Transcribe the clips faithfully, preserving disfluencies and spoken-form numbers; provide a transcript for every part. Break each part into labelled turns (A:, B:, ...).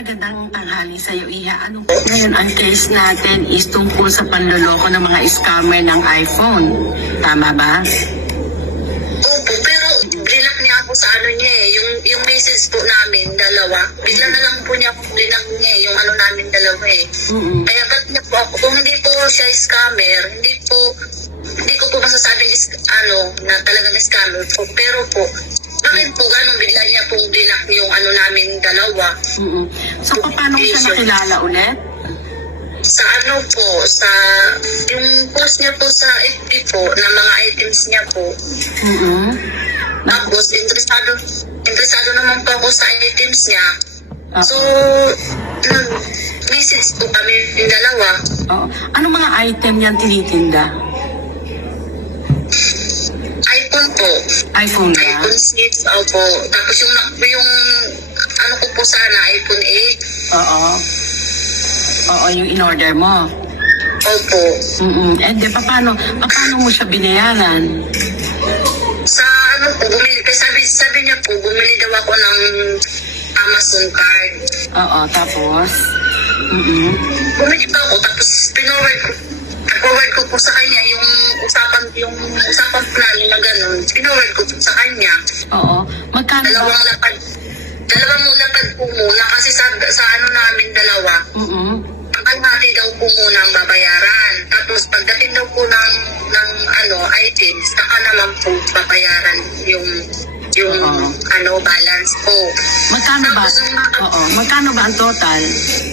A: Magandang tanghali sa iyo, Iha. Ano po? Ngayon, ang case natin is tungkol sa panloloko ng mga scammer ng iPhone. Tama ba?
B: Opo, pero blinak niya ako sa ano niya eh, yung, yung message po namin, dalawa. Bigla na lang po niya blinak niya eh, yung ano namin dalawa eh.
A: Mm-mm.
B: Kaya ba't niya po ako, kung hindi po siya scammer, hindi po, hindi ko po masasabing is, ano, na talagang scammer po. Pero po, bakit po ganun bigla niya pong blinak yung ano namin dalawa?
A: Mm-mm. So, paano mo siya nakilala ulit?
B: Sa ano po, sa yung post niya po sa F B po, na mga items niya po.
A: Mm-mm.
B: Tapos, interesado, interesado naman po ako sa items niya.
A: Oo.
B: So, nag-message po kami yung dalawa.
A: Oo. Anong mga item yan tinitinda?
B: iPhone po.
A: iPhone na?
B: iPhone six, opo. Tapos yung, yung ano ko po sana, iPhone eight.
A: Oo. Oo, yung in-order mo.
B: Opo.
A: Mm-mm. Eh, di, paano, paano mo siya binayaran?
B: Sa ano po, bumili, kasi sabi, sabi niya po, bumili daw ako ng Amazon card.
A: Oo, tapos? Mm-mm.
B: Bumili pa ako, tapos pinorward ko, forward ko po sa kanya yung usapan, yung usapan po namin na gano'n, pinorward ko po sa kanya.
A: Oo. Magkano ba?
B: Dalawang lapad, dalawang lapad po muna kasi sa, sa ano namin dalawa,
A: Mm-mm.
B: ang kalmati daw po muna ang babayaran. Tapos pagdating daw po ng, ng ano, items, saka naman po babayaran yung yung
A: Oo.
B: ano balance po.
A: Magkano ba?
B: Tapos yung naka-
A: Oo. Magkano ba ang total?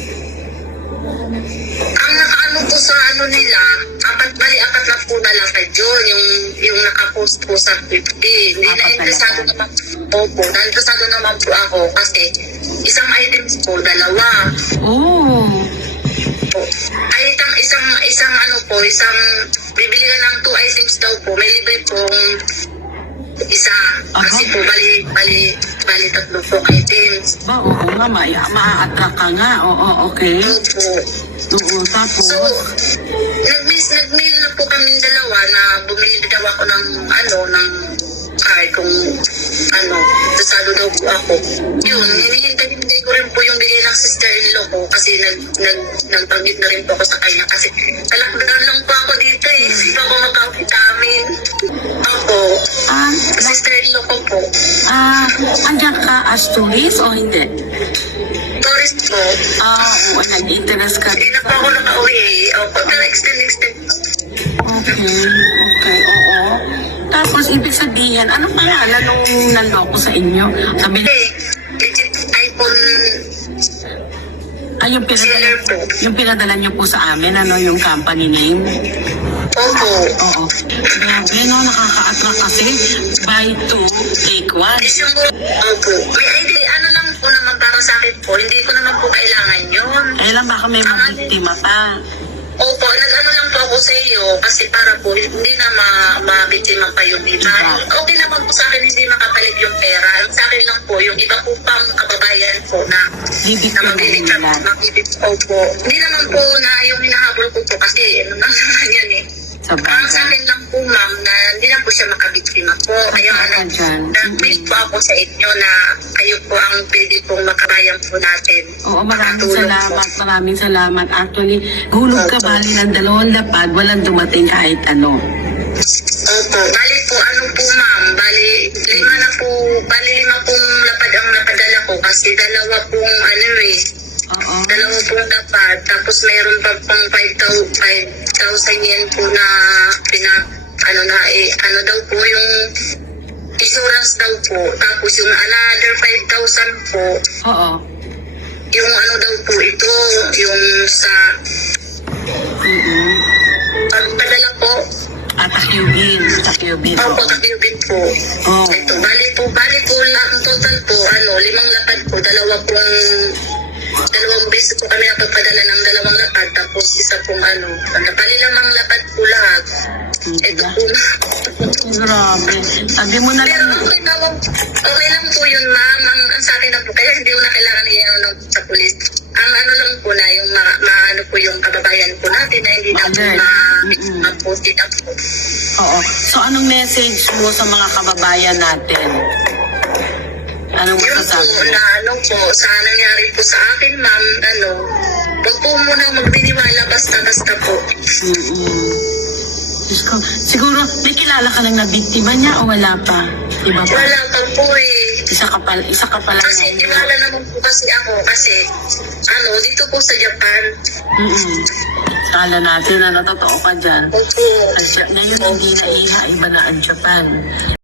B: Ang nakaano po sa ano nila, apat bali apat na po na lapad yun, yung, yung nakapost po sa fifty. Hindi
A: Apat
B: na
A: na
B: interesado
A: lapad.
B: naman po po. Na-interesado naman po ako kasi isang items po, dalawa.
A: Oh.
B: Po. Ay, isang, isang, isang ano po, isang, bibili ka ng two items daw po, may libre pong isa. Kasi
A: Aha.
B: po, bali, bali, bali tatlo po items.
A: Ba, oo nga, ma ma-attract ka nga. Oo, okay.
B: Opo.
A: Oo, tapos?
B: So, nag-miss, nag-mail na po kami dalawa na bumili daw ako ng, ano, ng card kung, ano, dasado daw po ako. Yun, hinihintay-hintay ko rin po yung bigay ng sister-in-law ko kasi nag, nag, nagpanggit na rin po ako sa kanya kasi talakdan lang po ako dito eh. Hindi pa ako makapitamin. Ako,
A: Ah,
B: sister-in-law ko po.
A: ah, andyan ka as tourist o hindi?
B: Tourist po.
A: Ah, oo, nag-interest ka.
B: Hindi na po ako nakauwi eh. Opo, pero extend, extend.
A: Okay, okay, oo. Tapos, ibig sabihin, anong pangalan nung naloko sa inyo? Sabi na,
B: Eh, legit iPhone
A: ay, yung pinadala,
B: seller po.
A: yung pinadala niyo po sa amin, ano, yung company name?
B: Opo.
A: Oo. Grabe, no, nakaka-attract kasi. Buy two, take one.
B: Is yung, opo. May idea, ano lang po naman para sa akin po, hindi ko naman po kailangan yun.
A: Kailan baka may mabiktima pa?
B: Opo, nag-ano lang po ako sa iyo kasi para po hindi na ma- mabiktima pa yung iba. Okay naman po sa akin hindi makapalit yung pera. Ang sa akin lang po, yung iba po pang kababayan po na na
A: Bibiktima
B: mabibigyan,
A: nila.
B: mabibigyan po. Hindi naman po na yung hinahabol ko po kasi ano lang naman yan eh.
A: Sa
B: Ang sa
A: bagay.
B: akin lang po ma'am na hindi na po siya makabiktima po. Kaya
A: Tama
B: ano,
A: ka dyan.
B: nag-plead po ako sa inyo na kayo po ang pwede pong makabayan po natin.
A: Oo, maraming
B: Makatulong
A: salamat, maraming salamat. Actually, hulog ka bali ng dalawang lapad, walang dumating kahit ano.
B: Opo, bali po ano po ma'am, bali lima na po, bali lima pong lapad ang napadala ko kasi dalawa pong ano eh,
A: Oo.
B: dalawa pong lapad, tapos mayroon pa pong five thousand yen po na pina, ano na eh, ano daw po yung insurance daw po, tapos yung another five thousand po,
A: Oo.
B: yung ano daw po ito, yung sa
A: Mm-mm.
B: pagpadala po,
A: At takyubin, takyubin.
B: opo,
A: Oo.
B: takyubin po.
A: Oh.
B: Ito, bali po, bali po lang, ang total po, ano, limang lapad po, dalawa pong, dalawang beses po kami napagpadala ng dalawang lapad, tapos isa pong ano, bali lamang lapad po lahat. Ito po.
A: Grabe. Sabi mo na
B: Pero
A: lang.
B: okay naman, okay lang po yun, ma'am. Ang, ang sa akin na po, kaya hindi ko na kailangan iyan ng sa pulis. Ang ano lang po na, yung ma, ma ano po yung kababayan po natin na hindi na po
A: Ma-alert.
B: ma,
A: Mm-mm.
B: ma-posted na po.
A: Oo. So, anong message mo sa mga kababayan natin? Anong
B: Yun po,
A: masasabi mo?
B: na ano po, sa nangyari po sa akin, ma'am, ano, huwag po munang magbiniwala basta-basta po.
A: Mm-mm. Diyos ko, siguro, may kilala ka lang na biktima niya o wala pa? Iba pa?
B: Wala pa po eh.
A: Isa ka pa, isa ka pa lang.
B: Kasi tiwala naman po kasi ako, kasi, ano, dito po sa Japan,
A: Mm-mm. Kala natin na natotoo ka dyan.
B: opo,
A: Kasi ngayon hindi na iha, iba na ang Japan.